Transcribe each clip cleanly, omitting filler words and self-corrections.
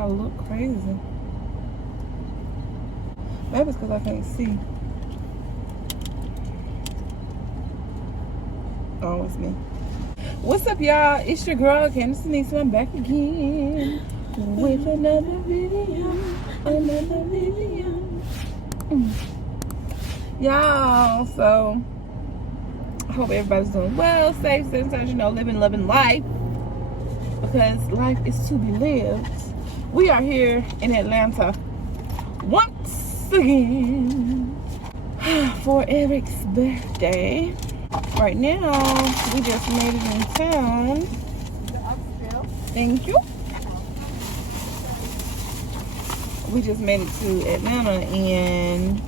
I look crazy. Maybe it's because I can't see. Oh, it's me. What's up, y'all? It's your girl, Candace Denise. I'm back again with another video. Y'all, so I hope everybody's doing well, safe, sometimes, you know, living, loving life. Because life is to be lived. We are here in Atlanta once again for Eric's birthday. Right now, we just made it in town. Thank you. We just made it to Atlanta and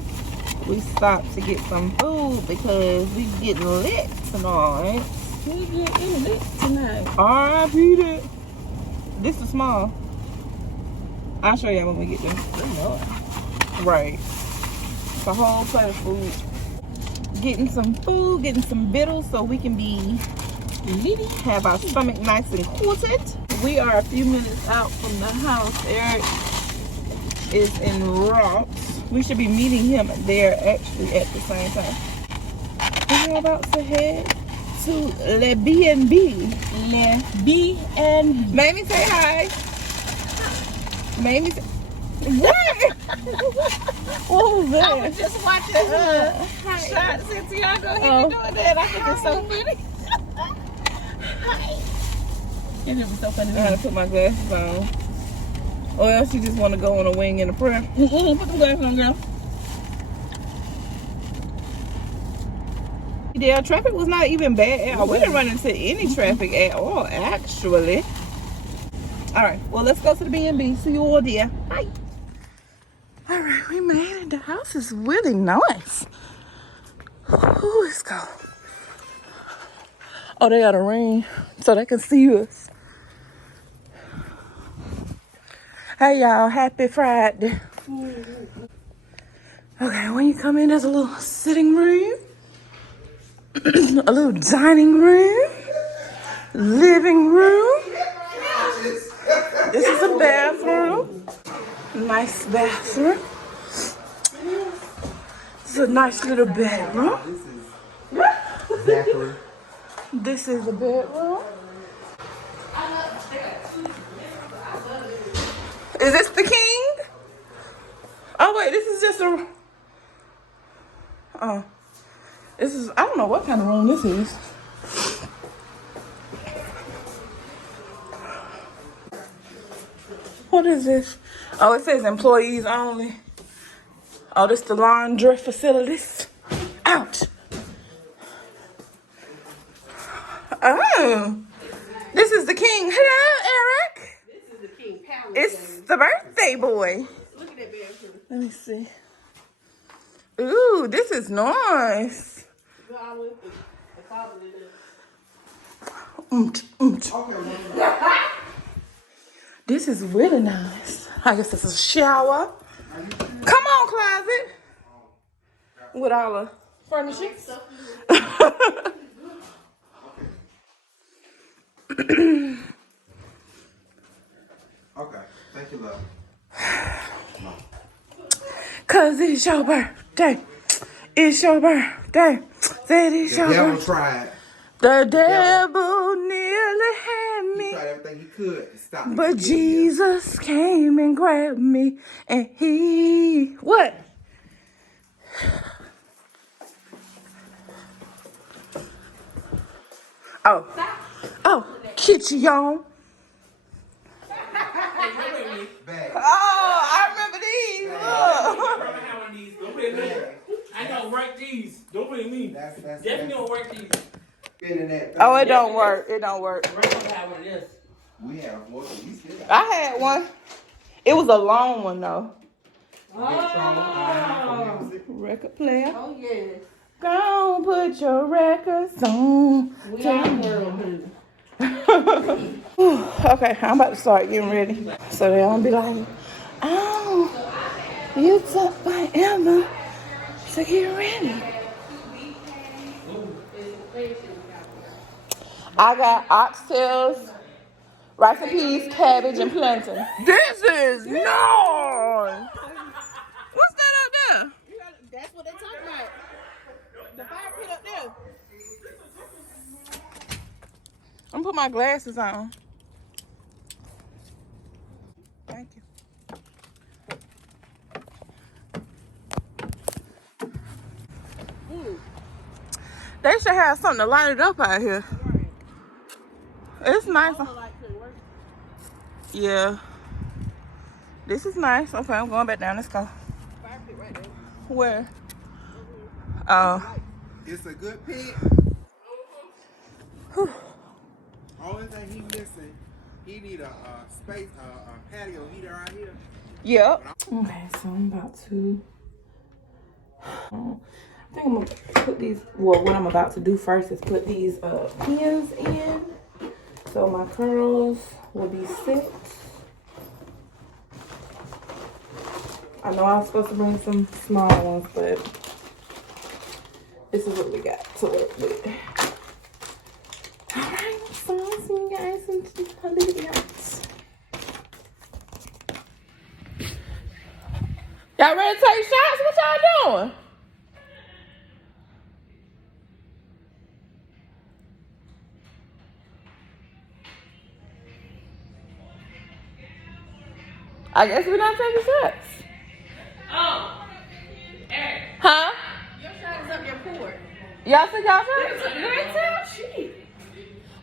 we stopped to get some food because we getting lit tonight. We getting lit tonight. R.I.P. that. This is small. I'll show y'all when we get there. Right. It's a whole plate of food. Getting some food, getting some vittles so we can be litty, have our stomach nice and coated. We are a few minutes out from the house. Eric is en route. We should be meeting him there actually at the same time. We are about to head to Le B&B. Le B&B. Mamie, say hi. Mamie, say... What? What was that? I was just watching Shot Santiago. He be doing that. I think it's so funny. It would be so funny. I gotta put my glasses on. Or else you just want to go on a wing and a prayer. Put the glasses on, girl. Yeah, traffic was not even bad at all. We didn't run into any traffic at all, actually. All right, well, let's go to the B&B. See you all there. Bye. All right, we made it. The house is really nice. Ooh, let's go. Oh, they got a ring so they can see us. Hey, y'all. Happy Friday. Okay, when you come in, there's a little sitting room. A little dining room. Living room. This is a bathroom. Nice bathroom. This is a nice little bedroom. Exactly. This is the bedroom. Is this the king? Oh wait, this is just a... Oh. This is... I don't know what kind of room this is. What is this? Oh, it says employees only. Oh, this the laundry facilities. Ouch. Oh, this is the king. Hello, Eric. This is the King Palace. It's the birthday boy. Look at that bedroom. Let me see. Ooh, this is nice. This is really nice. I guess this is a shower. Come on, closet. With all the furnishings. Okay, thank you, love. Cause it's your birthday. It's your birthday. Say it is your The devil birthday. tried. The devil nearly had He me. tried everything he could to stop me. But Jesus came and grabbed me, and he... What? Oh. Oh, kitchen on. Bag. Oh, I remember these. Look. I don't work these. Don't put me. Definitely don't work these. Oh, it don't work. It don't work. We have more than we still got. I had one. It was a long one, though. Oh. Record player. Oh, yes. Go on, put your records on. We are world. Okay, I'm about to start getting ready. So they don't be like, oh, you took forever to get ready. I got oxtails, Rice and peas, cabbage, and plantain. This is no. What's that up there? That's what they talking about. The fire pit up there. I'm gonna put my glasses on. Thank you. They should have something to light it up out here. It's nice. Yeah. This is nice. Okay, I'm going back down. Let's go. Fire pit right there. Where? Oh. It's a good pit. Only thing he missing, he need a space, a patio heater out here. Yep. Okay, so I'm about to. I think I'm gonna put these. Well, what I'm about to do first is put these pins in, so my curls will be set. I know I was supposed to bring some small ones, but this is what we got to work with. All right, so I'll see you guys in a little bit. Y'all ready to take shots? What y'all doing? I guess we're not taking shots. Oh, Eric. Huh? Your shot is up your port. Y'all took y'all shots? Great time, shit.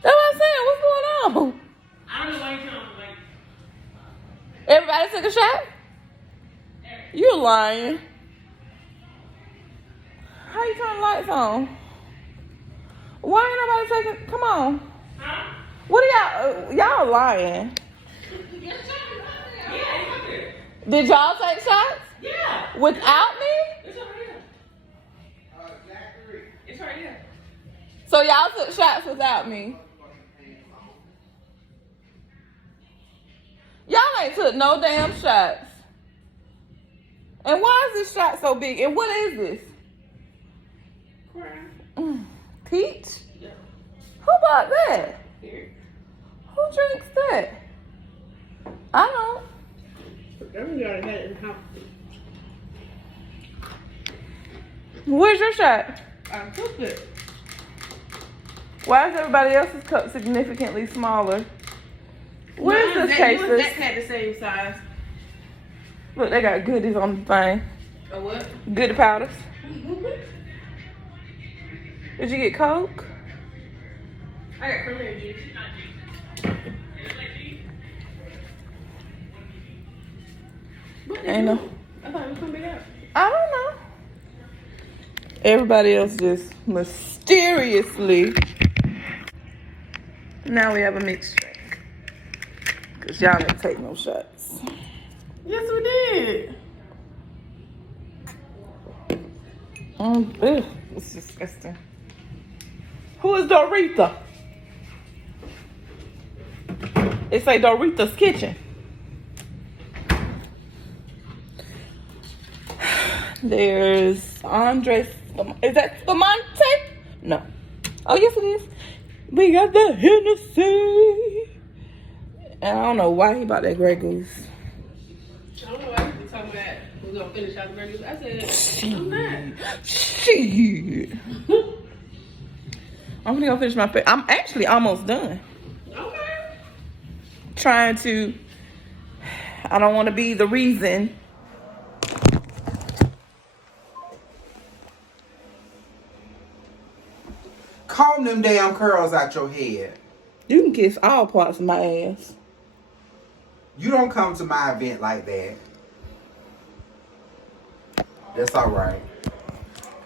That's what I'm saying. What's going on? I don't know why you come like. Everybody took a shot? You lying. How you turn the lights on? Why ain't nobody taking? Come on. Huh? What are y'all lying? Yeah, it's up there. Did y'all take shots? Yeah. Without me? It's over here. It's right here. So y'all took shots without me? Y'all ain't took no damn shots. And why is this shot so big? And what is this? Peach? Yeah. Who bought that? Here. Who drinks that? I don't. Everybody already had it in the house. Where's your shot? I took it. Why is everybody else's cup significantly smaller? Where's the cases? That had the same size. Look, they got goodies on the thing. A what? Goody powders. Did you get Coke? I got cranberry juice. Ain't no. I thought it was gonna be that. I don't know. Everybody else just mysteriously. Now we have a mixed drink. Because y'all didn't take no shots. Yes, we did. Ew, it's disgusting. Who is Doretha? It say Doretha's Kitchen. There's Andres. Is that Spumante? No. Oh, yes, it is. We got the Hennessy. And I don't know why he bought that Grey Goose. I don't know why you were talking about we're gonna finish out the burgers. I said, I'm not. Shit. I'm gonna go finish my face. I'm actually almost done. Okay. Trying to. I don't want to be the reason. Comb them damn curls out your head. You can kiss all parts of my ass. You don't come to my event like that. That's all right.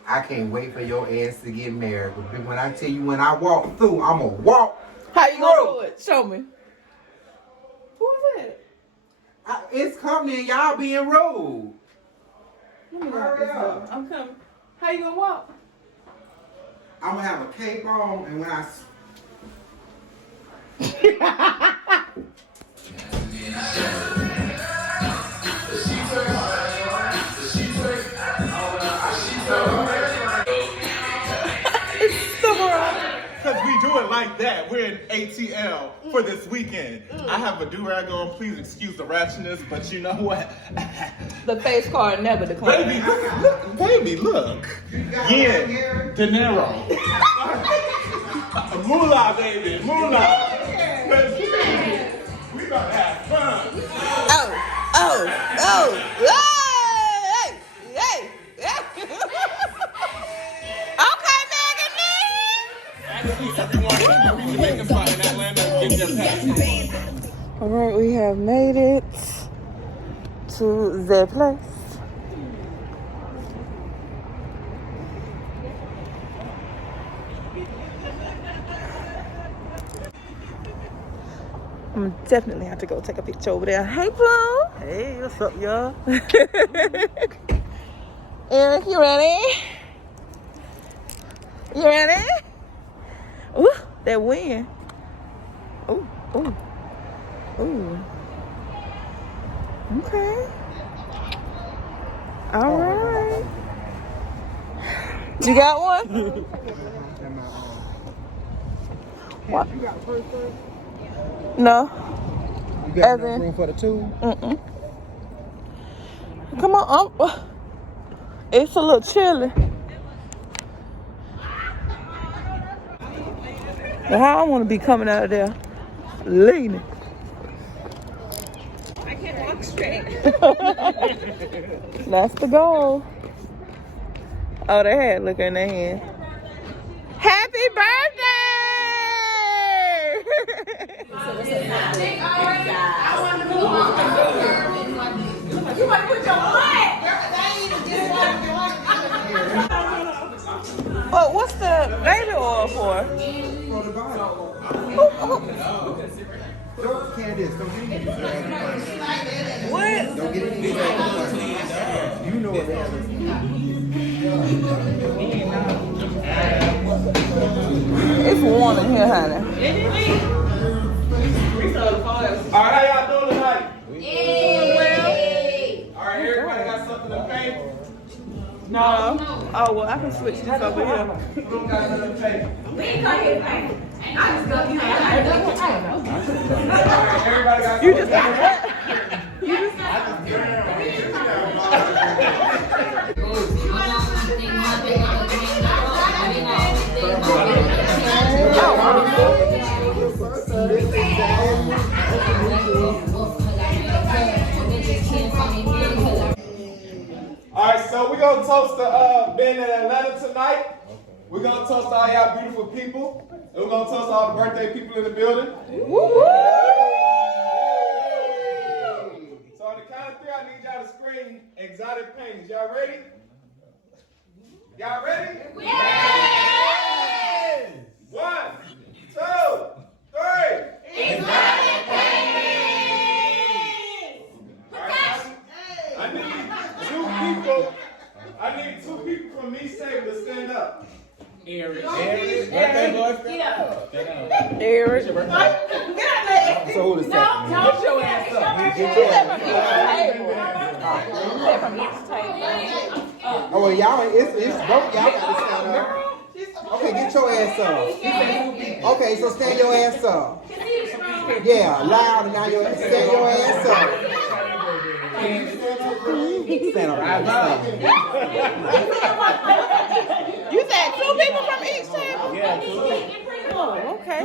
I can't wait for your ass to get married. But when I tell you, when I walk through, I'm going to walk. How you gonna do it? Show me. Who is that? It's coming and y'all being rude. Let me wrap this up. I'm coming. How you gonna walk? I'm going to have a cape on, and when I... It's so wrong. Because we do it like like that, we're in ATL for this weekend. I have a do-rag on. Please excuse the ratchetness, but you know what? The face card never declined. Baby, look. Yeah, dinero. Moolah, baby, moolah. We about to have fun. Hey! Okay, all right, we have made it to the place. I'm definitely have to go take a picture over there. Hey, Blue. Hey, what's up, y'all? Eric, you ready? You ready? Ooh, that wind. Ooh, ooh, ooh. Okay. All right. You got one? What? You got first? No. You got enough room for the two? Mm-mm. Come on. It's a little chilly. But how I want to be coming out of there leaning. I can't walk straight. That's the goal. Oh, they had liquor in their hand. Happy birthday! You might put your butt. Oh, what's the baby oil for? For the bottle. Don't, Candace, don't get anything. What? Don't get anything. You know what that is. It's warm in here, honey. All right, how y'all doing tonight? Hey. All right, everybody got something to pay? No. Oh, well, I can switch this over here. Who don't got nothing to pay? We ain't got here, man. I just got here. All right, everybody got You just got what? All right, so we're going to toast to being in Atlanta tonight. We're going to toast to all y'all beautiful people. And we're going to toast to all the birthday people in the building. So on the count of three, I need y'all to scream exotic paintings. Y'all ready? Y'all ready? Yes! 1, 2, 3. Exotic paintings! All right, I need two people from me Save to stand up. Eric. Birthday boyfriend? Get up. Eric. Get out there. So who the second? No, get your ass up. Oh, well, y'all, it's both y'all got to stand up. Okay, get your ass up. Okay, so stand your ass up. Yeah, loud and now stand your ass up. Stand up. You said 2 people from each table? Yeah, Oh, okay.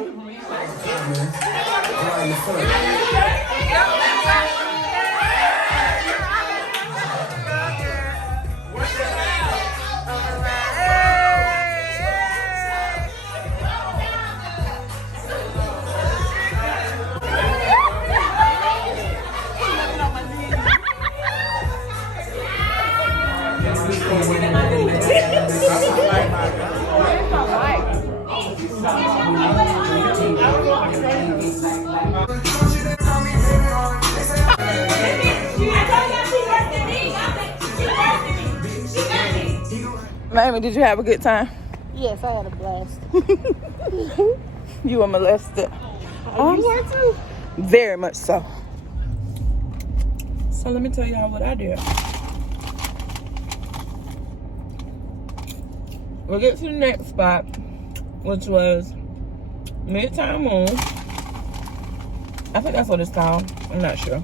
Mamie, did you have a good time? Yes, I had a blast. You were molested. Oh, you were too? Very much so. So let me tell y'all what I did. We'll get to the next spot, which was Midtown Moon. I think that's what it's called. I'm not sure.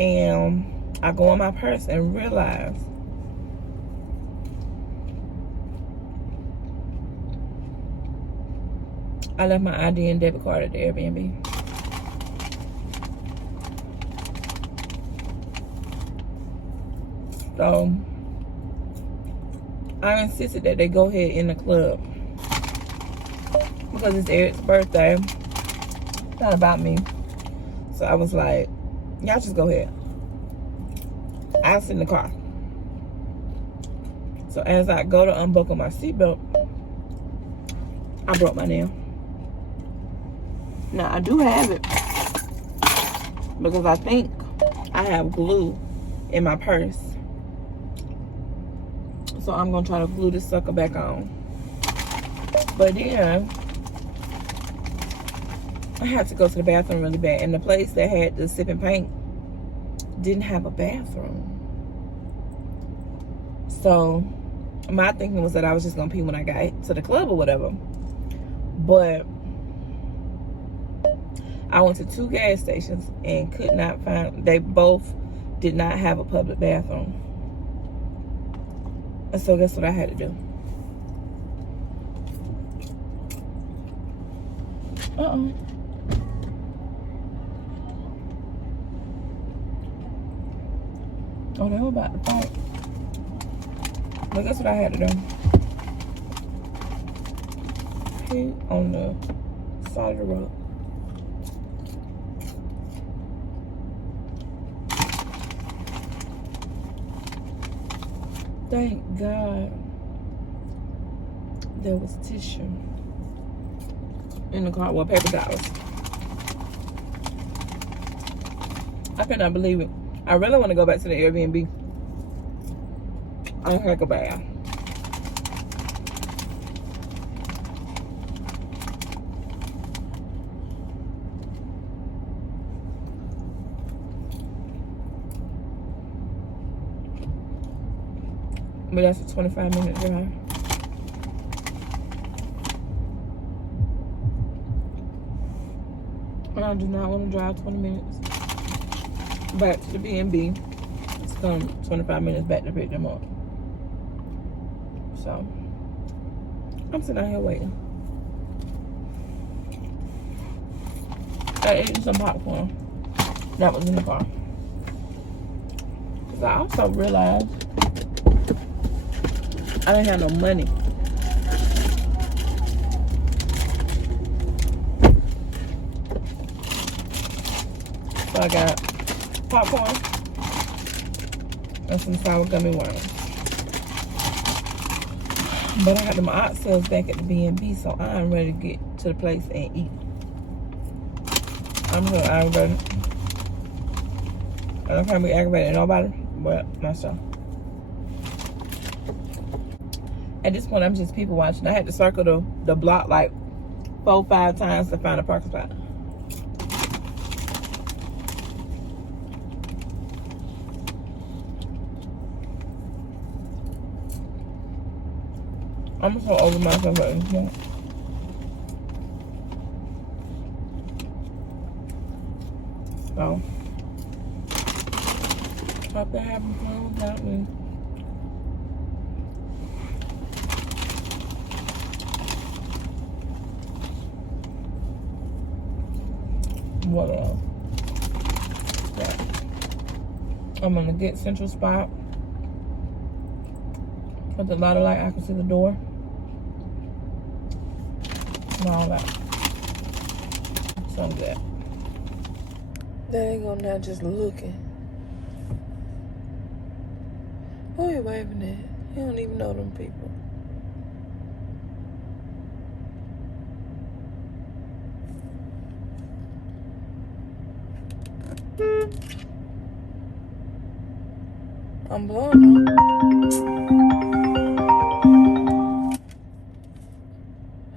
And I go in my purse and realize I left my ID and debit card at the Airbnb. So I insisted that they go ahead in the club because it's Eric's birthday. It's not about me. So I was like, y'all just go ahead. I'll sit in the car. So as I go to unbuckle my seatbelt, I broke my nail. Now I do have it because I think I have glue in my purse. So I'm gonna try to glue this sucker back on. But then I had to go to the bathroom really bad, and the place that had the sip and paint didn't have a bathroom. So my thinking was that I was just gonna pee when I got to the club or whatever. But I went to 2 gas stations and could not find, they both did not have a public bathroom. And so guess what I had to do? Oh, they were about to fight. But guess what I had to do? Pee on the side of the road. Thank God there was tissue in the car, well, paper towels. I could not believe it. I really want to go back to the Airbnb. I take a bath. But that's a 25-minute drive. And I do not want to drive 20 minutes back to the B&B. It's come 25 minutes back to pick them up. So I'm sitting out here waiting. I ate some popcorn that was in the car. Because I also realized I didn't have no money. So I got popcorn and some sour gummy worms. But I got them oxtails back at the B&B, so I'm ready to get to the place and eat. I'm ready. I don't care to be aggravated at nobody, but myself. At this point, I'm just people watching. I had to circle the block like 4 or 5 times to find a parking spot. I'm so over myself at this point. So, hope they're having fun without me. What else? Yeah. I'm gonna get central spot. Put the light light, I can see the door. And all that. So I'm good. There they go now, just looking. Who you waving at? You don't even know them people. I'm blowing them.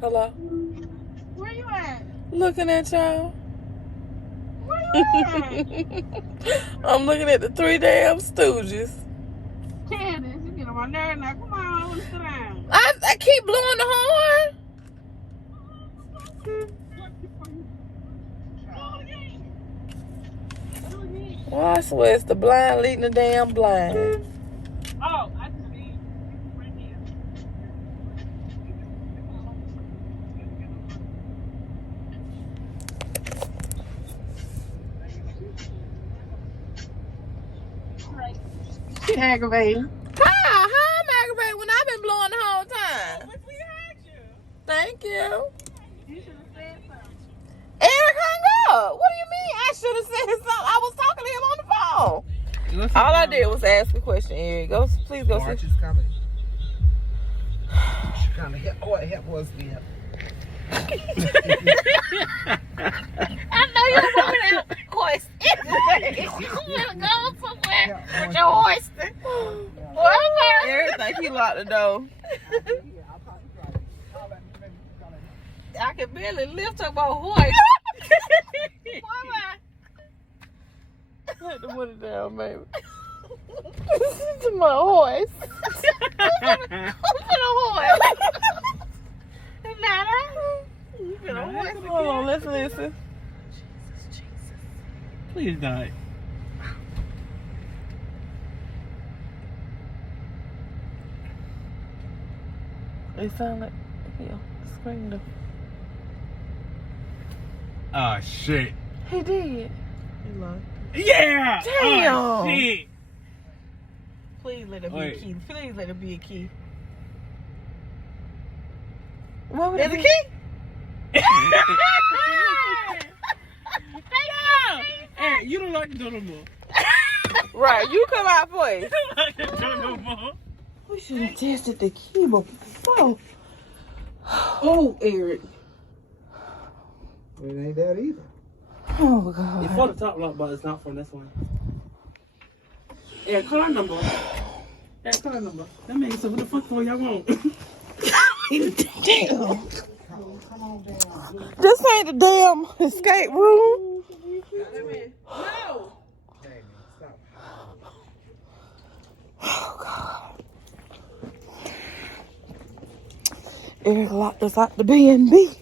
Hello? Where you at? Looking at y'all. Where you at? I'm looking at the 3 damn stooges. Candace, you get on my nerve now. Come on, I want to sit down. I keep blowing the horn. Well, I swear it's the blind leading the damn blind. Oh, I see. Right here. She aggravating. How I'm aggravated when I've been blowing the whole time? Which we had you. Thank you. You should have said something. Eric hung up. What do you mean? I should have said something. I was talking to him on the phone. All I did was ask a question, Eric. Please go March see. is coming. She kind of help us there. I know you're coming out horse. You want to go somewhere with your horse. Eric think he locked the door. I can barely lift up my horse. Let the money down, baby. This is my horse. I'm a horse. Hold on, let's listen. Please die. It sound like screamed him. Oh shit. He did. Yeah. Damn. Oh, shit. Please let it be Wait. a key. Please let it be a key. What would There's it a be? key? Hey, you don't like the door no more. Right, you come out first. You don't like the door no more. We should have tested the key before. Oh, Eric. It ain't that either. Oh, It's God. for the top lock, but it's not from this one. Yeah, car number. Yeah, car number. That means so what the fuck for y'all want? Damn. This ain't the damn escape room. No. Oh, God. Eric locked us out the B&B.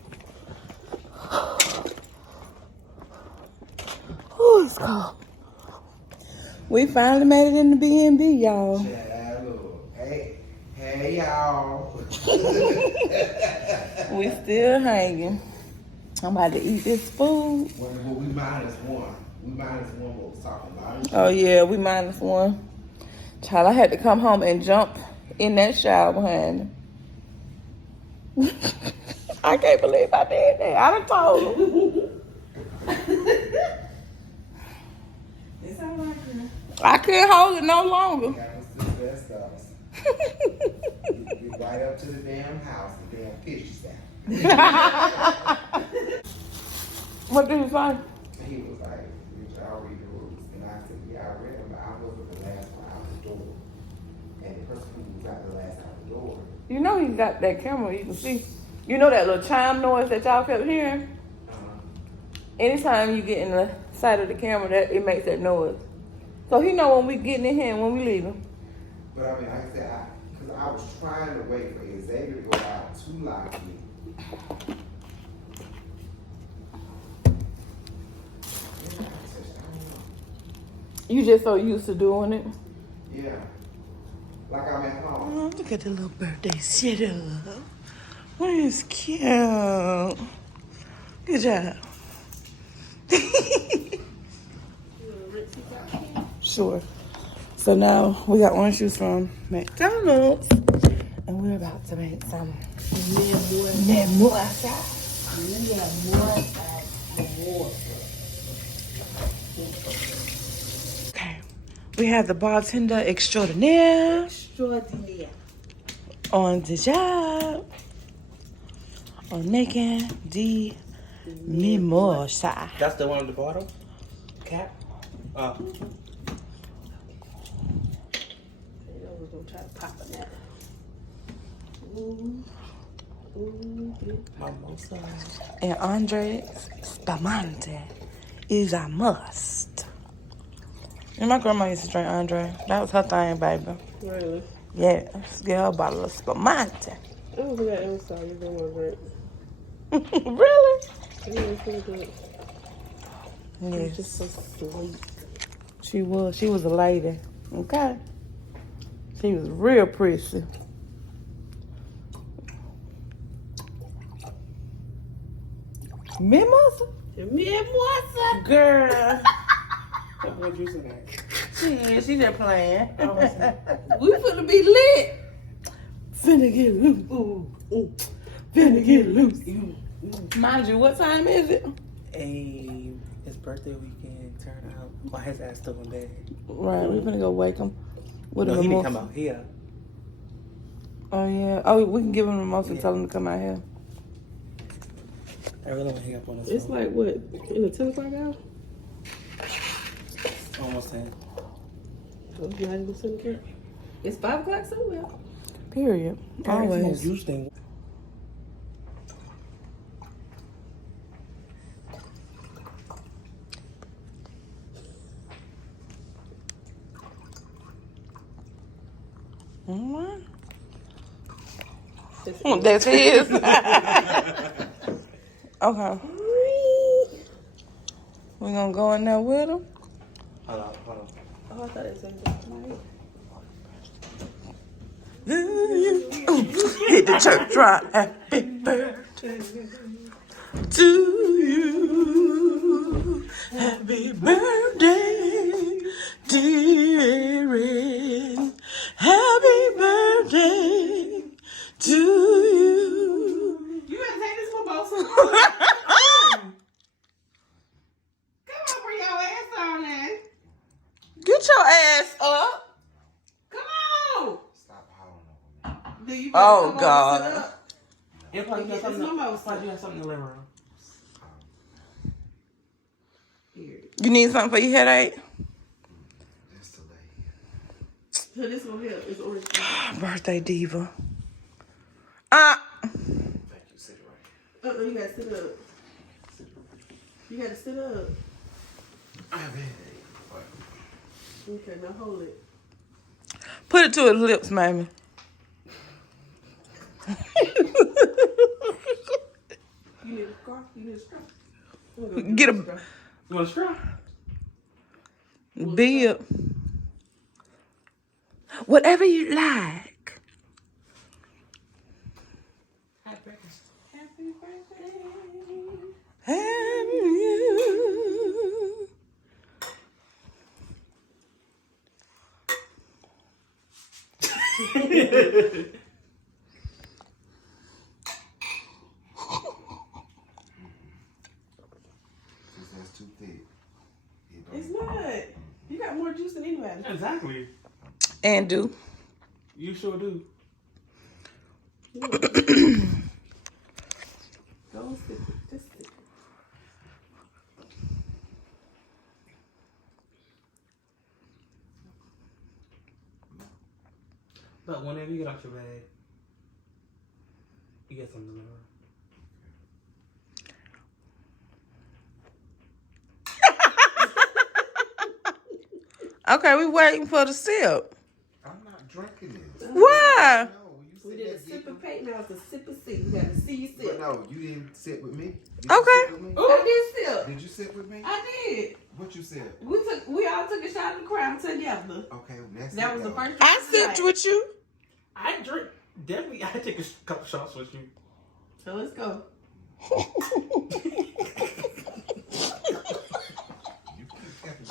Oh, it's cold. We finally made it in the B&B, y'all. Hey, y'all. We still hanging. I'm about to eat this food. Well, we minus one. We minus one what we're talking about. Oh, yeah, we -1. Child, I had to come home and jump in that shower behind him. I can't believe I did that. I done told him. It's all right, girl. I couldn't hold it no longer. That was the best of us. You right up to the damn house, the damn fish out. What did he say? He was like, "Rich, I'll read the rules." And I said, "Yeah, I read them, but I wasn't the last one out the door." And the person who was out the last out the door. You know he got that camera you can see. You know that little chime noise that y'all kept hearing? Anytime you get in the sight of the camera, that it makes that noise. So he know when we getting in here and when we leaving. But I mean, like I said, because I was trying to wait for Xavier to go out to lock me. You just so used to doing it. Yeah. Like I'm at home. Oh, look at the little birthday setup. What is cute? Good job. Sure. So now we got orange juice from McDonald's, and we're about to make some mimosa. Okay. We have the bartender extraordinaire on the job on making the mimosa. That's the one at the bottom? Cap? Try to pop it now. Mimosa. And Andre's spumante is a must. And my grandma used to drink Andre. That was her thing, baby. Really? Yes, get her a bottle of spumante. I don't think I ever saw you doing one drink. Really? Yeah, it's really good. It's just so Yes. sweet. She was. She was a lady. Okay. She was real pretty. Mimosa? Mimosa. Girl. Put more juice in there. She just playing. We finna be lit. Finna get loose. Ooh. Finna get loose. Mind you, what time is it? Hey, his birthday weekend turned out. Well, his ass still in bed. Right, we finna go wake him. With No, a he didn't mimosa. come out here. Oh, yeah. Oh, we can give him a mimosa and tell him to come out here. I really want to hang up on this It's phone. like what? In the 10 o'clock hour? Almost 10. Oh, it's not even 10 o'clock. It's 5 o'clock somewhere. Period. More Always. juice than. Mm-hmm. That's his. Okay. We gonna go in there with him? Hold on. Oh, I thought it said that tonight. Hit the church right. Happy birthday to you. Happy birthday, dearie. Happy birthday to you. You better take this mimosa. Come on, bring your ass on there. Get your ass up. Come on. Stop hollering. Do you Oh, come God. over, sit up? You probably Get got this something. mimosa. Probably you have something in the living room. Here. You need something for your headache? Just delay. So this one here is orange. Birthday diva. Thank you. Sit right. You gotta sit up. You gotta sit up. I have a headache. Okay, now hold it. Put it to his lips, mammy. You need a scarf? You need a straw? Get a You want a straw? bib. Whatever you like. Happy birthday. And you. That's too thick. It's not. You got more juice than anybody. Exactly. And do. You sure do. Go and stick it. Just stick it. But whenever you get out your bag, you get something in the living room. Okay, we waiting for the sip. I'm not drinking this. Why? No, you We said did a that sip giggling. and pay. Now it's a sip and sip. You gotta see you But sip. no, you didn't sit with me. Did Okay. You sit with me? I did sip. Did you sit with me? I did. What you said? We all took a shot of the crown together. Okay, that's That it, was the though. first time. I sipped with you. I drink. Definitely, I take a couple shots with you. So let's go. You keep getting-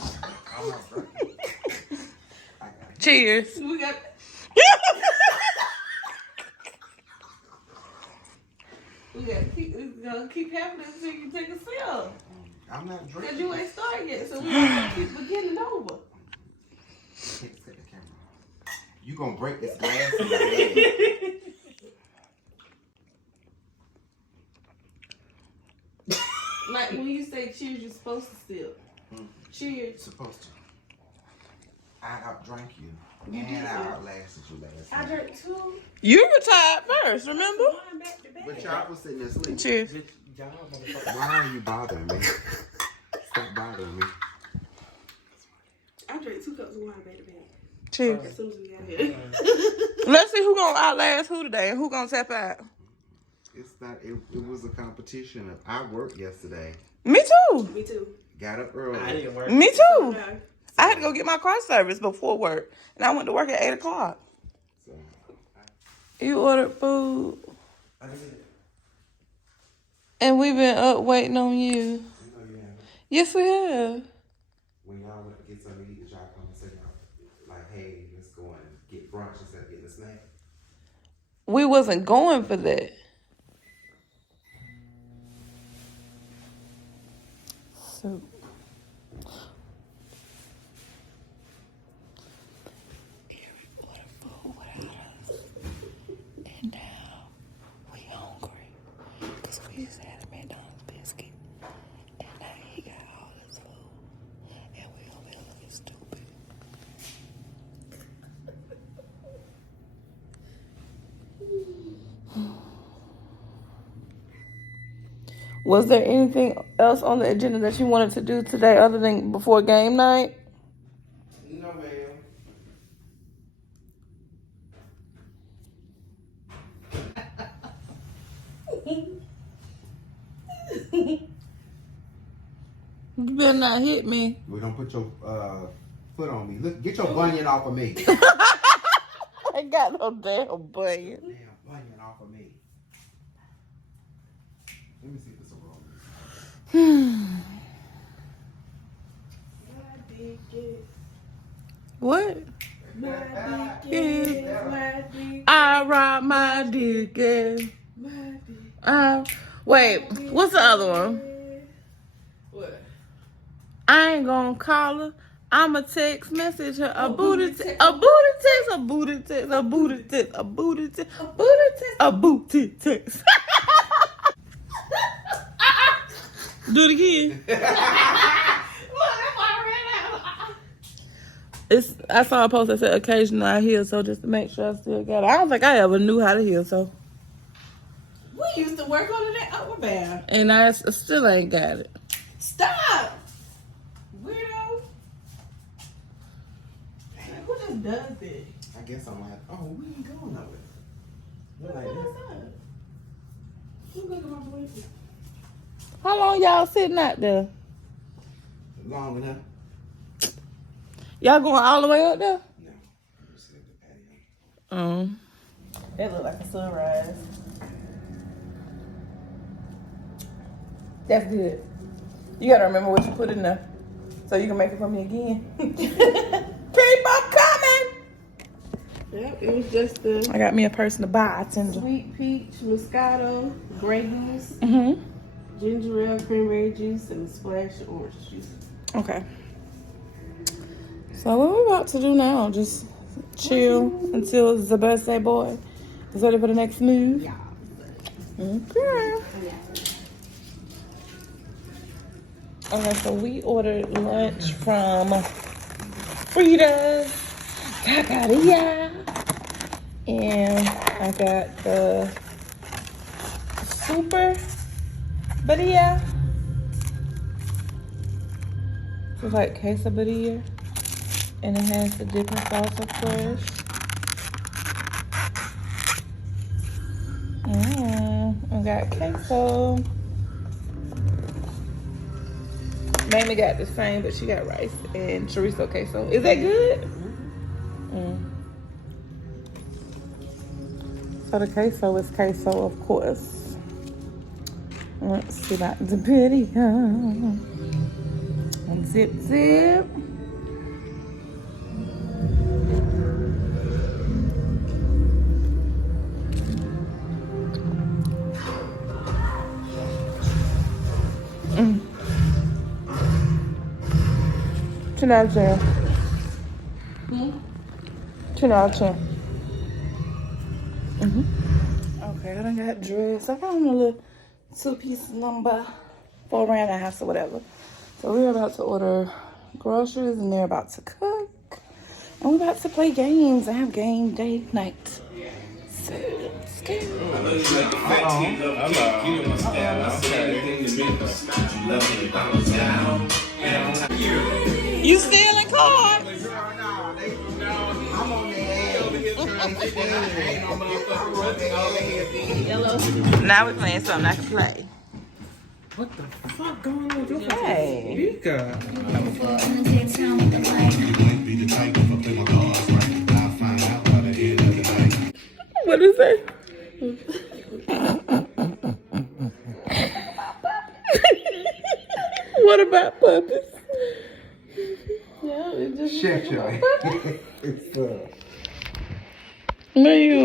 I'm not drinking. I got it. Cheers. We got. It's gonna keep happening until you take a sip. I'm not Cause drinking. you ain't started yet, so we gonna keep beginning over. Set the camera. You gonna break this glass in my head. Like when you say cheers, you're supposed to sip. Cheers. Supposed to. I outdrank you. You and did. I outlasted you last I night. drank 2. You retired first, remember? Wine back to back. But y'all was sitting there sleeping. Cheers. Bitch, y'all motherfucker. Why are you bothering me? Stop bothering me. I drank 2 cups of wine back to back. Cheers. As soon as we got here. Let's see who gonna outlast who today and who gonna tap out. It's not. It was a competition. I worked yesterday. Me too. Me too. Got up early. I didn't work. Me too. Okay. I had to go get my car service before work, and I went to work at 8 o'clock. So, You ordered food, I did. and we've been up waiting on you. You know you have. Yes, we have. When y'all went to get something to eat, did y'all come and say like, hey, let's go and get brunch instead of getting a snack? We wasn't going for that. So. Eric ordered food without us. And now we hungry. Because we just had a McDonald's biscuit. And now he got all this food. And we over here looking stupid. Was there anything else on the agenda that you wanted to do today other than before game night? No, ma'am. You better not hit me. We're gonna put your foot on me. Look, get your bunion off of me. I ain't got no damn bunion. Damn bunion off of me. Let me see if it's a roll. What? I ride my dick. Wait, what's the other one? What? I ain't gonna call her. I'ma text message her a booty text, a booty text, a booty text, a booty text, a booty text, a booty text, a booty text. Do it again. I saw a post that said occasionally I heal, so just to make sure I still got it. I don't think I ever knew how to heal, so. We used to work on that upper band. And I still ain't got it. Stop! Weirdo. Who just does it? I guess I'm like, oh, we ain't going nowhere. You're like, What's up? Look at my boyfriend. How long y'all sitting out there? long enough? Y'all going all the way up there? No. I'm just sitting at the patio. That look like a sunrise. That's good. You gotta remember what you put in there, so you can make it for me again. Keep on coming. Yep, it was just the I got me a person to buy. Tender. sweet peach, Moscato, Grey Goose, Mhm. ginger ale, cranberry juice, and a splash of orange juice. Okay. So what we're about to do now? Just chill until the birthday boy is ready for the next move. Yeah. Okay. Okay, so we ordered lunch from Frida Cacaria. And I got the super badilla. It's like quesadilla. And it has the dipping sauce, of course. I got queso. Mamie got the same, but she got rice and chorizo queso. Is that good? So the queso is queso, of course. Let's see about the video. Zip, zip. $10 out of 10. $10 out of 10. Okay, I done got dressed. I got on a little two-piece number for around the house or whatever. So we're about to order groceries and they're about to cook. And we're about to play games. I have game day night. So let's go. You stealing cards? I'm on their ass. ain't no motherfucker running over here. Yellow. Now we're playing something I can play. What the fuck going on with your Hey. speaker? What is that? What about puppies? Yeah, it just. Shut your Where you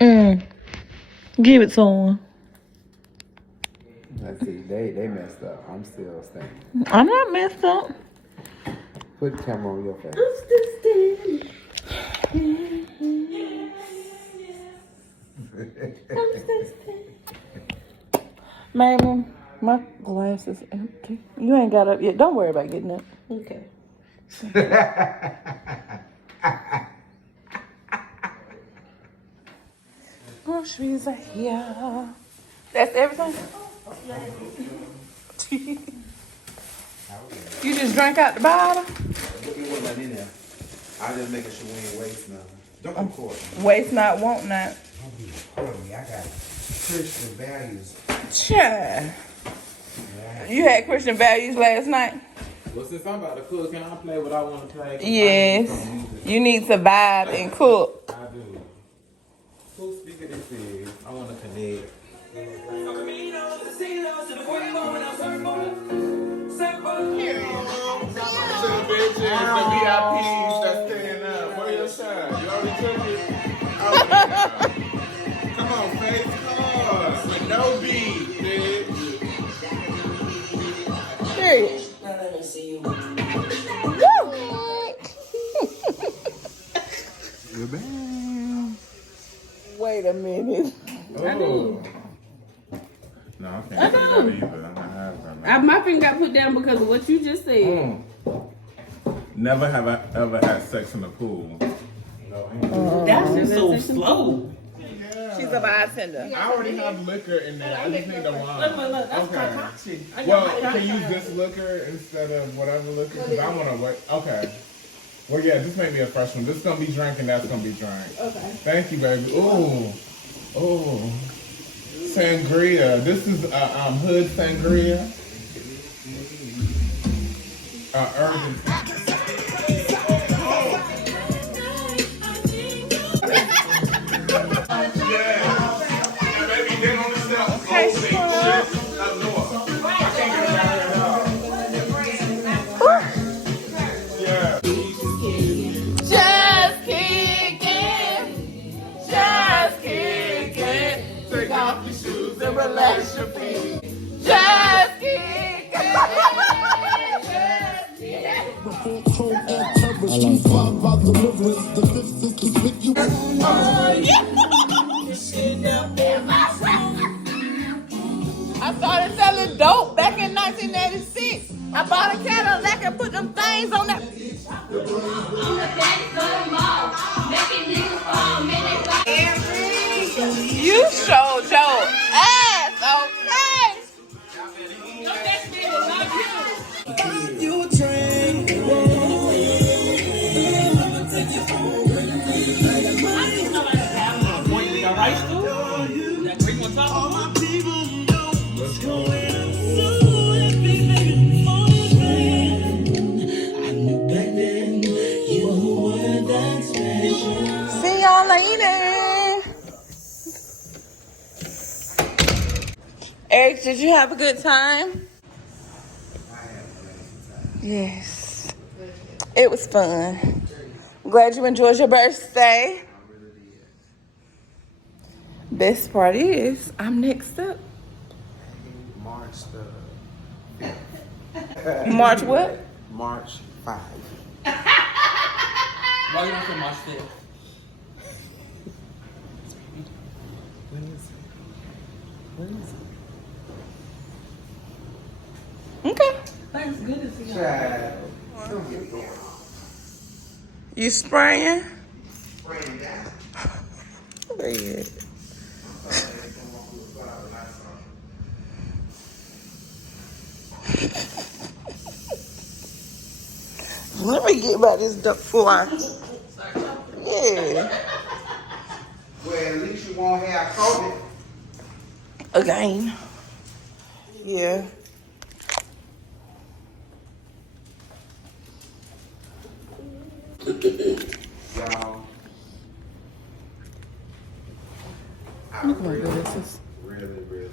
at? Give it to him. Let's see, they messed up. I'm still standing. I'm not messed up. Put the camera on your face. Mama, my glass is empty. You ain't got up yet. Don't worry about getting up. Okay. Groceries are here. That's everything? You just drank out the bottle? You want that in there. I just making sure we ain't waste nothing. Don't record me. Waste not, want not. Don't be recording me. I got Christian values. Child. You had Christian values last night? Well, since I'm about to cook, can I play what I want to play? Yes. You need to vibe and cook. I do. Whose speaker this is? I want to connect. To the bitches, the VIPs that's staying up. Where your shine? You already took it? Oh, come on, face cards with no beat, bitch. Period. You're back. Wait a minute. I do. No, I can't say that either. My finger got put down because of what you just said. Never have I ever had sex in the pool. That's just so slow. She's a bartender. I already have liquor in there. I just need the wine. Look, that's Okay. concoction. Well, can you use this liquor instead of whatever liquor? Because I want to wait. Okay. Well, yeah, just make me a fresh one. This is going to be drank and that's going to be drank. Okay. Thank you, baby. Ooh. Ooh. Sangria. This is hood sangria. Urban. Relax your feet. Just kick it. I started selling dope back in 1986. I bought a Cadillac and put them things on that. You showed your ass, okay? You train. See y'all later. Eric, did you have a good time? Yes. It was fun. I'm glad you enjoyed your birthday. Best part is, I'm next up. March the 5th. March what? March 5. Why you don't say my shit? Okay. Thanks, good to see you. Child. Don't get going. You spraying? Spraying down. Where you at? Let me get by this duck fly. Yeah. Well, at least you won't have COVID. Again. Yeah. Y'all. I Look at my really, glasses. really appreciate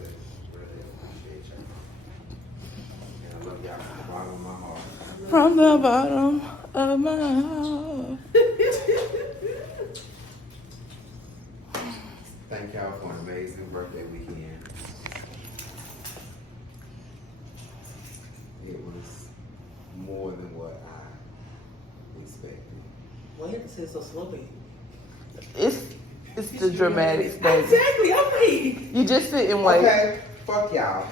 y'all. And I love y'all from the bottom of my heart. From the bottom of my heart. Thank y'all for an amazing birthday weekend. It was more than what I expected. Why you have to say so slow, baby? It's the dramatic stage. Exactly, I'm like. You just sit and wait. Okay, fuck y'all.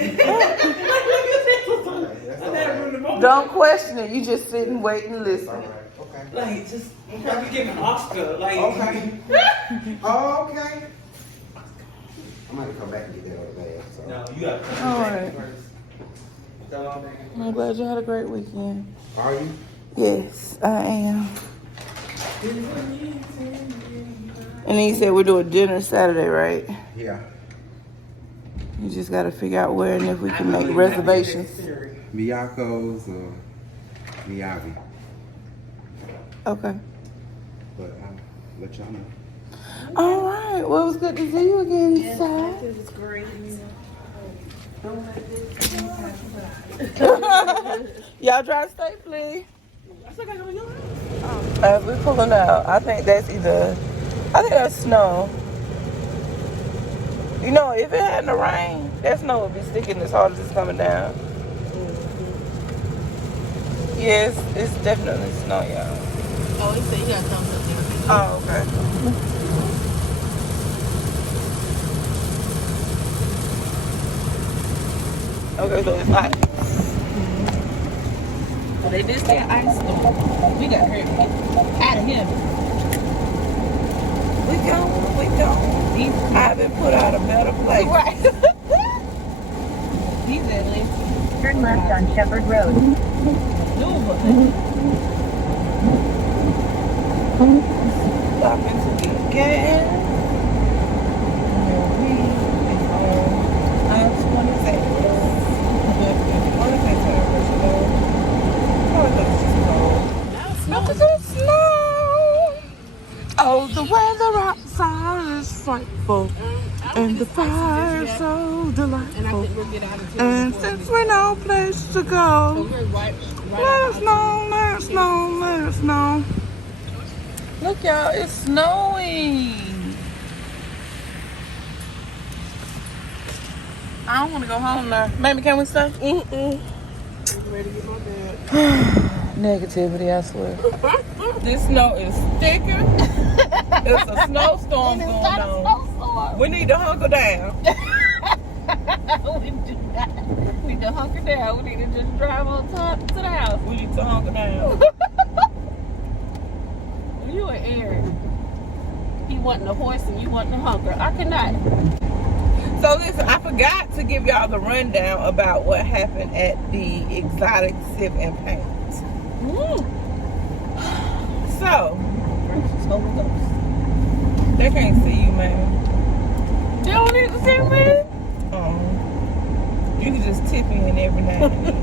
Don't question it. You just sit and wait and All listen. right, okay. Like, just, I'm probably giving an Oscar. Like, Okay. Okay. I'm gonna come back and get that other bag. So. No, you gotta come All back right. first. That all day. I'm glad you had a great weekend. Are you? Yes, I am. And then you said we're doing dinner Saturday, right? Yeah. You just got to figure out where and if we can make reservations. Miyako's or Miyabi. Okay. But I'll let y'all know. All right. Well, it was good to see you again, Si. It was great. Y'all drive safely. As we're pulling out, I think that's snow. You know, if it hadn't rained, that snow would be sticking as hard as it's coming down. Yes, it's definitely snow, y'all. Oh, he said you got thumbs up there. Oh, okay. Okay, so it's hot. Well, they did say an ice storm. We got hurt. Out of him. We gone. I've been put out a better place. Right. He's at least. Turn left on Shepherd Road. Stopping to get gas. Look at the snow. Oh, the weather outside is frightful. And the fire is so And I delightful. think we'll get out of And since we know place to go, we're right let us know, let us know, let us know. Look, y'all, it's snowing. I don't want to go home now. Baby, can we stay? ready to get my bed. Negativity, I swear. This snow is thicker. There's a snowstorm going on. We need to hunker down. We do not. We need to hunker down. We need to just drive on top to the house. We need to hunker down. You and Aaron. He wasn't a horse and you wasn't a hunker. I could not. So listen, I forgot to give y'all the rundown about what happened at the Exotic Sip and Paint. So, they can't see you, man. They don't need to see me. You can just tip in every now and then.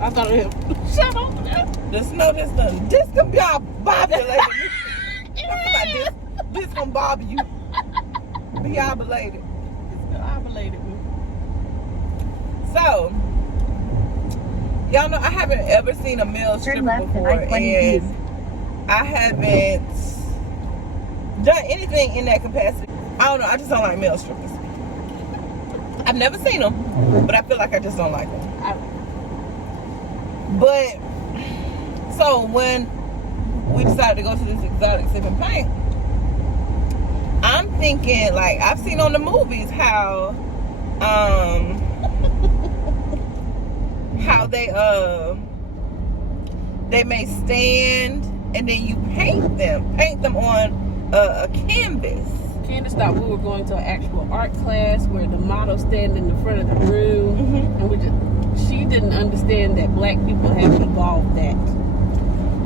I thought it was shut up. The snow that's done. This can be all bobulated. This gonna bother you. Be obulated. It's obulated. So, y'all know I haven't ever seen a male stripper before, and I haven't done anything in that capacity. I don't know. I just don't like male strippers. I've never seen them, but I feel like I just don't like them. But so when we decided to go to this Exotic Sip and Paint, I'm thinking, like, I've seen on the movies how they may stand and then you paint them on a canvas. Candace thought we were going to an actual art class where the model stand in the front of the room, and she didn't understand that black people have evolved that.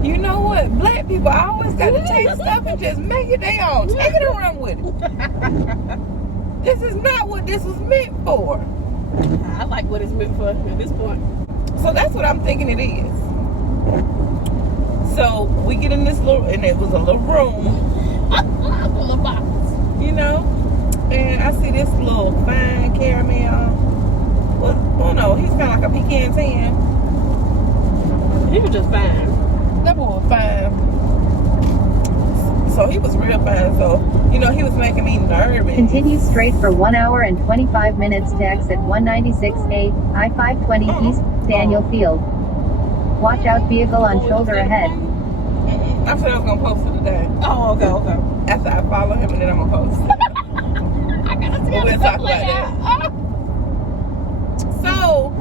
You know what? Black people always got to take stuff and just make it their own. Take it and run with it. This is not what this was meant for. I like what it's meant for at this point. So that's what I'm thinking it is. So we get in this little, and it was a little room, Full of boxes. you know, and I see this little fine caramel. Well, oh no, he's kind of like a pecan tan. He was just fine. That boy was fine. So he was real fine. So, you know, he was making me nervous. Continue straight for 1 hour and 25 minutes to exit 196A, I-520 East, Daniel Field. Watch out, vehicle on shoulder ahead. I said I was going to post it today. Oh, okay. After I follow him, and then I'm going to post it. I gotta see We'll how talk to play about out. So,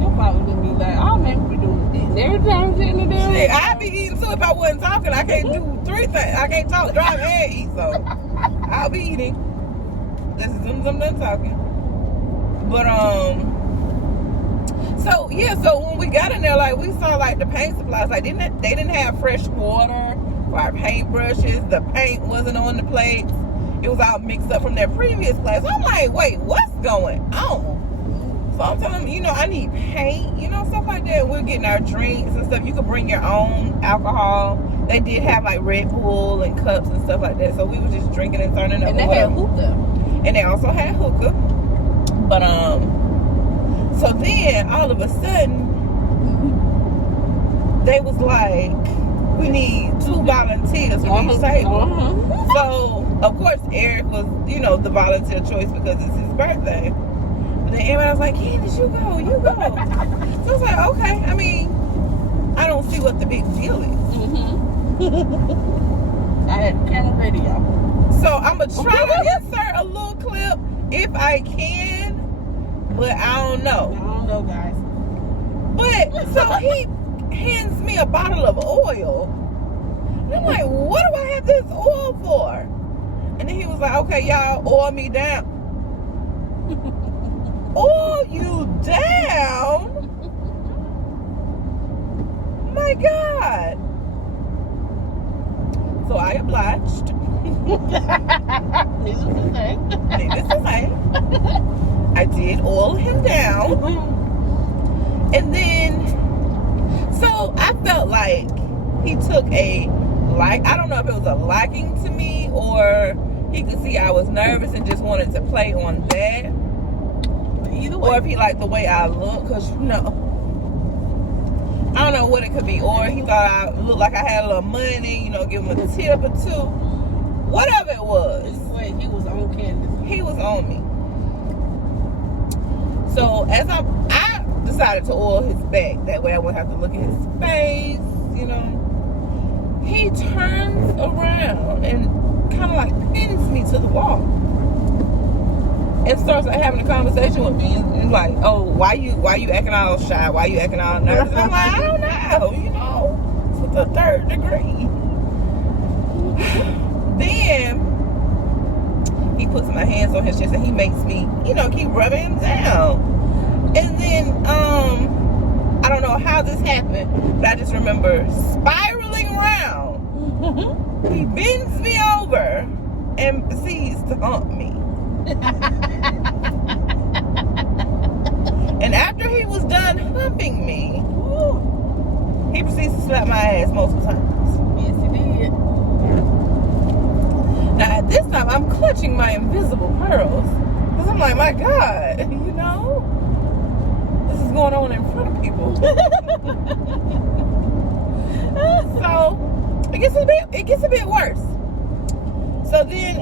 You're probably gonna be like, oh man, we doing this. And every time we're sitting there, shit, I'd be eating too if I wasn't talking. I can't do 3 things. I can't talk, drive, and eat. So, I'll be eating. This is them done talking. But, so when we got in there, like, we saw, like, the paint supplies. Like, they didn't have fresh water for our paintbrushes. The paint wasn't on the plates. It was all mixed up from their previous place. I'm like, wait, what's going on? So I'm telling them, you know, I need paint, you know, stuff like that. We're getting our drinks and stuff. You could bring your own alcohol. They did have, like, Red Bull and cups and stuff like that. So we was just drinking and turning up. and they had hookah. And they also had hookah. But, so then, all of a sudden, they was like, we need 2 volunteers for each table. So, of course, Eric was, you know, the volunteer choice because it's his birthday. But then everybody was like, Candace, you go. So I was like, okay. I mean, I don't see what the big deal is. I had camera radio. So I'm going to try to insert a little clip if I can, but I don't know. I don't know, guys. But, so he hands me a bottle of oil. And I'm like, what do I have this oil for? And then he was like, okay, y'all, oil me down. Oil you down? My God. So I obliged. Needless to say. I did oil him down. And then, so I felt like he took I don't know if it was a liking to me or he could see I was nervous and just wanted to play on that. Either way. Or if he liked the way I look, because, you know, I don't know what it could be. Or he thought I looked like I had a little money, you know, give him a tip or 2. Whatever it was. Wait, he was on Candace. He was on me. So as I decided to oil his back, that way I wouldn't have to look at his face, you know. He turns around and kind of like pins me to the wall and starts like having a conversation with me and like, oh, why you acting all shy? Why you acting all nervous? And I'm like, I don't know, you know, it's the 3rd degree. Then he puts my hands on his chest and he makes me, you know, keep rubbing him down. And then, I don't know how this happened, but I just remember spiraling around. He bends me over and proceeds to hump me. And after he was done humping me, he proceeds to slap my ass multiple times. Yes, he did. Now at this time, I'm clutching my invisible pearls. Because I'm like, my God, you know? This is going on in front of people. So, it gets a bit worse. So then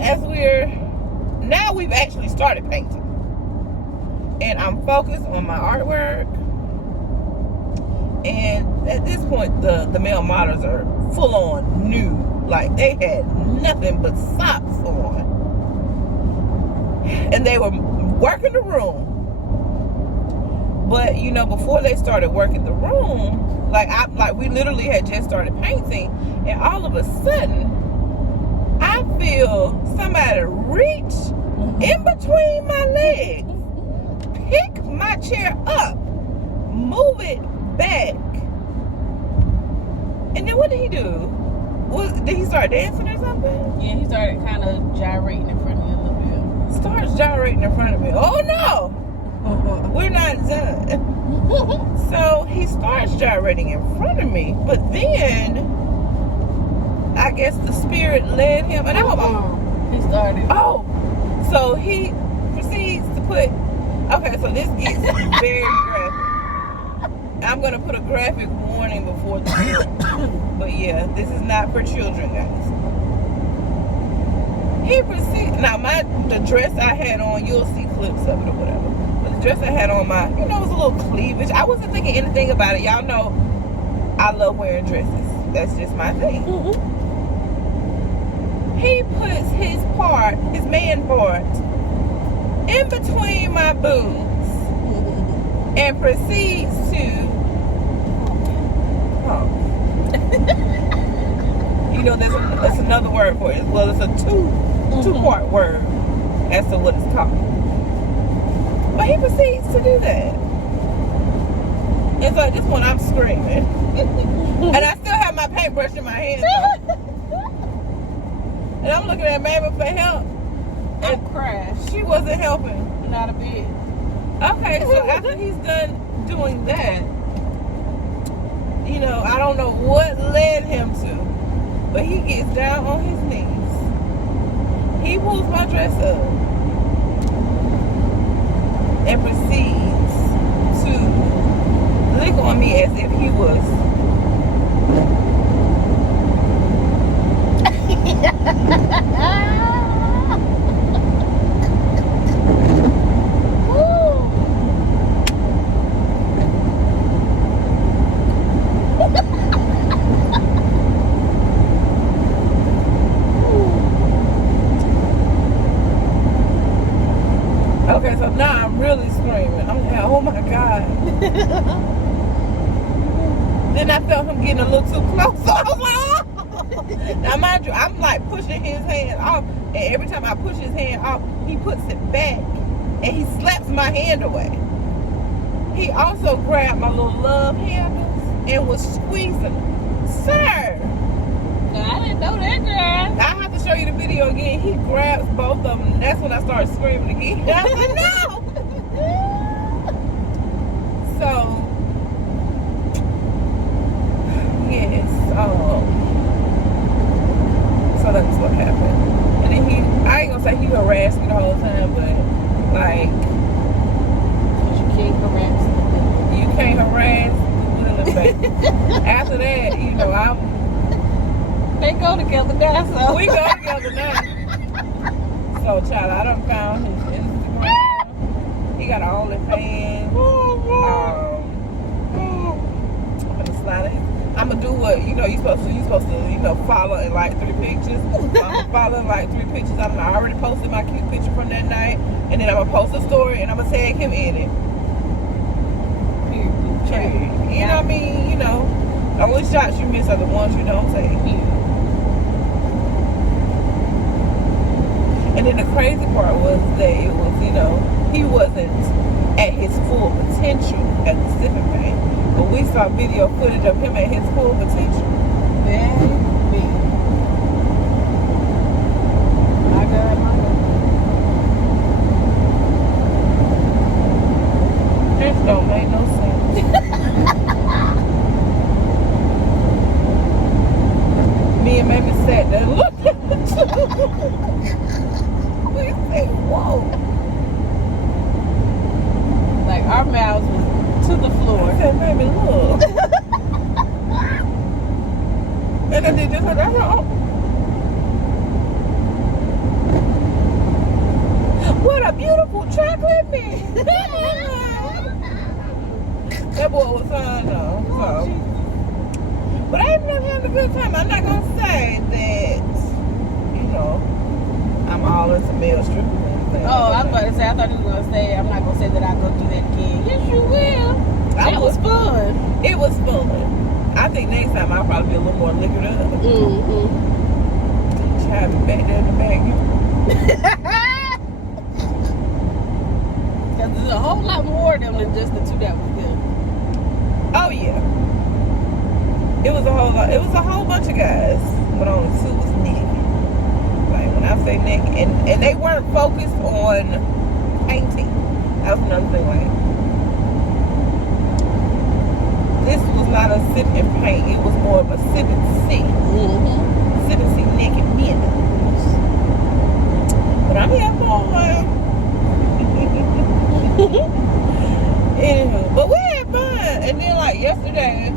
now we've actually started painting. And I'm focused on my artwork. And at this point, the male models are full on nude. Like, they had nothing but socks on. And they were working the room. But, you know, before they started working the room, we literally had just started painting. And all of a sudden, I feel somebody reach in between my legs, pick my chair up, move it back, And then what did he do? Did he start dancing or something? Yeah, he started kind of gyrating in front of me a little bit. Starts gyrating in front of me. Oh no! We're not done. So he starts gyrating in front of me, but then I guess the spirit led him, and He started. Oh, so he proceeds to put. Okay, so this gets very graphic. I'm gonna put a graphic warning before the but yeah, this is not for children, guys. He proceeds. Now the dress I had on, you'll see clips of it or whatever. But the dress I had on, it was a little cleavage. I wasn't thinking anything about it. Y'all know I love wearing dresses. That's just my thing. He puts his man part, in between my boobs and proceeds to that's another word for it. Well, it's a two-part word as to what it's called. But he proceeds to do that. And so at this point I'm screaming. And I still have my paintbrush in my hand. And I'm looking at Mabel for help. And crashed. She wasn't helping. Not a bit. Okay, so after he's done doing that, I don't know what led him to, but he gets down on his knees. He pulls my dress up and proceeds to lick on me as if he was Okay, so now I'm really screaming. I'm like, oh my God. Then I felt him getting a little too close. So I was like, oh. Now mind you, I'm like pushing his hand off. And every time I push his hand off, he puts it back. And he slaps my hand away. He also grabbed my little love handles and was squeezing them. Sir. No, I didn't know that, girl. I have to show you the video again. He grabs both of them. And that's when I started screaming again. I was like, no! So, yes. So that's what happened. And then I ain't gonna say he harassed me the whole time, but like, You can't harass me. you can't harass the baby. After that, They go together now, so. we go together now. So, child, I done found his Instagram. He got an OnlyFans. I'm gonna slide it. I'm gonna do what you're supposed to. You're supposed to, follow and like 3 pictures. So I'm gonna follow and like 3 pictures. I already posted my cute picture from that night, and then I'm gonna post a story and I'm gonna tag him in it. You know what I mean? The only shots you miss are the ones you don't take. And then the crazy part was that it was, he wasn't at his full potential at the Pacific Bank. But we saw video footage of him at his full potential. Baby. My God. This don't make no sense. Me and Mamie sat there and looked at the two. We said, whoa. Like our mouths was to the floor. I said, Mamie, look. And I did this, and I said, oh. What a beautiful chocolate man. That boy was fine though. So. But I ended up having a good time. I'm not going to say that, I'm all into male strippers. Oh, I was about to say, I thought you were going to say, I'm not going to say that I'm going to do that again. Yes, you will. That was fun. It was fun. I think next time I'll probably be a little more liquored up. Mm-hmm. Try to back there in the bag. Because there's a whole lot more of them than just the two that was good. Oh, yeah. It was a whole lot. It was a whole bunch of guys, but only two was naked. Like when I say naked, and they weren't focused on painting. That was another thing. Like this was not a sip and paint. It was more of a sip and see. Sip and see naked men. But I'm here for one. Anywho, but we had fun. And then like yesterday,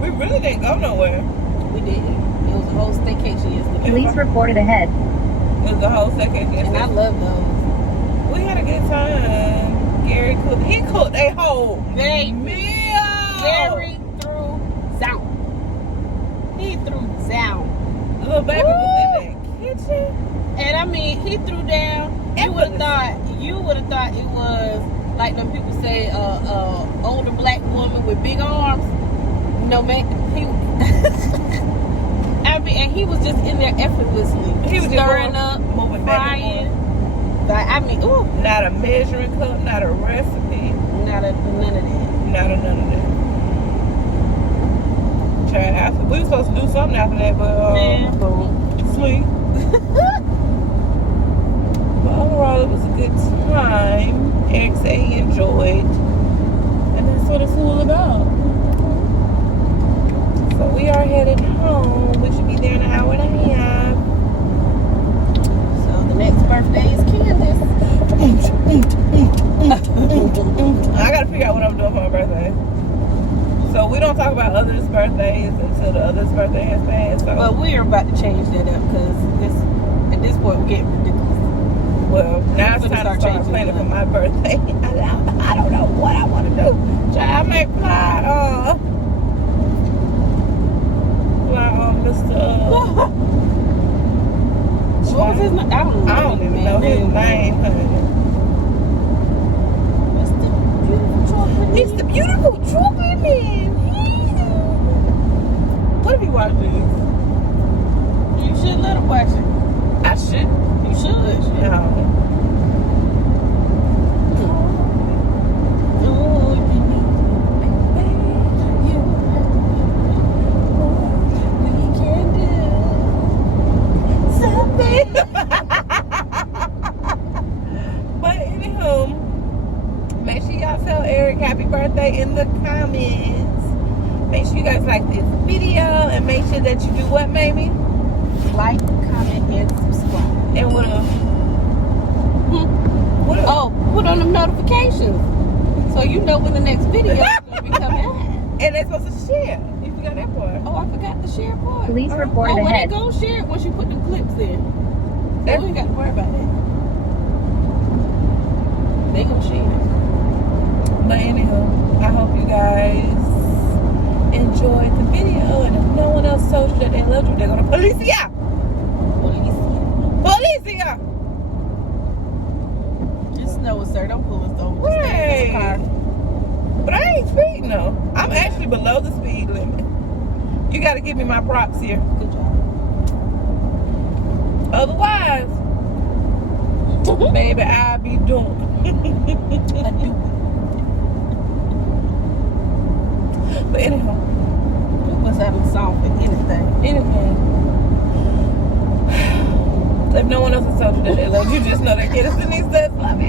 we really didn't go nowhere. We didn't. It was a whole staycation yesterday. Police reported ahead. It was a whole second yesterday. And I love those. We had a good time. Gary cooked. He cooked a whole meal. Gary threw down. He threw down. Little baby was in that kitchen. And I mean, he threw down. You would have thought it was like them people say, older black woman with big arms. No man, he. I mean, and he was just in there effortlessly. He was stirring up, moving back frying. and forth. Like I mean, ooh, Not a measuring cup, not a recipe, none of that. none of that. We were supposed to do something after that, but Man, boom. sleep. But overall, it was a good time. Eric said he enjoyed, and that's what it's all about. So we are headed home. We should be there in an hour and a half. So the next birthday is Candace. I gotta figure out what I'm doing for my birthday. So we don't talk about others' birthdays until the other's birthday has passed. So. But we are about to change that up because at this point we're getting ridiculous. Well, now it's time to start planning for my birthday. I don't know what I want to do. I may fly Mr. What was his name? I don't even know his name, honey. It's the beautiful chocolate man. What if he watched this? You should let him watch it. I should. You should. No. But anywho, make sure y'all tell Eric happy birthday in the comments. Make sure you guys like this video and make sure that you do what, maybe? Like, comment, and subscribe. And what else? Oh, put on them notifications so you know when the next video is going to be coming out. And they're supposed to share. You forgot that part. Oh, I forgot the share part. Police reported well, ahead. they go share it once you put the clips in. So we ain't got to worry about that. They gonna share it. But anywho, I hope you guys enjoyed the video. And if no one else told you that they loved you, they're gonna police you. Police you. Just know it, sir. Don't pull us over. Right. But I ain't speeding though. I'm actually below the speed limit. You gotta give me my props here. Good job. Otherwise, baby, I'll be doing. But anyhow, We was having song for anything. If no one else has told you that they love you, just know that Candace Denise does love you.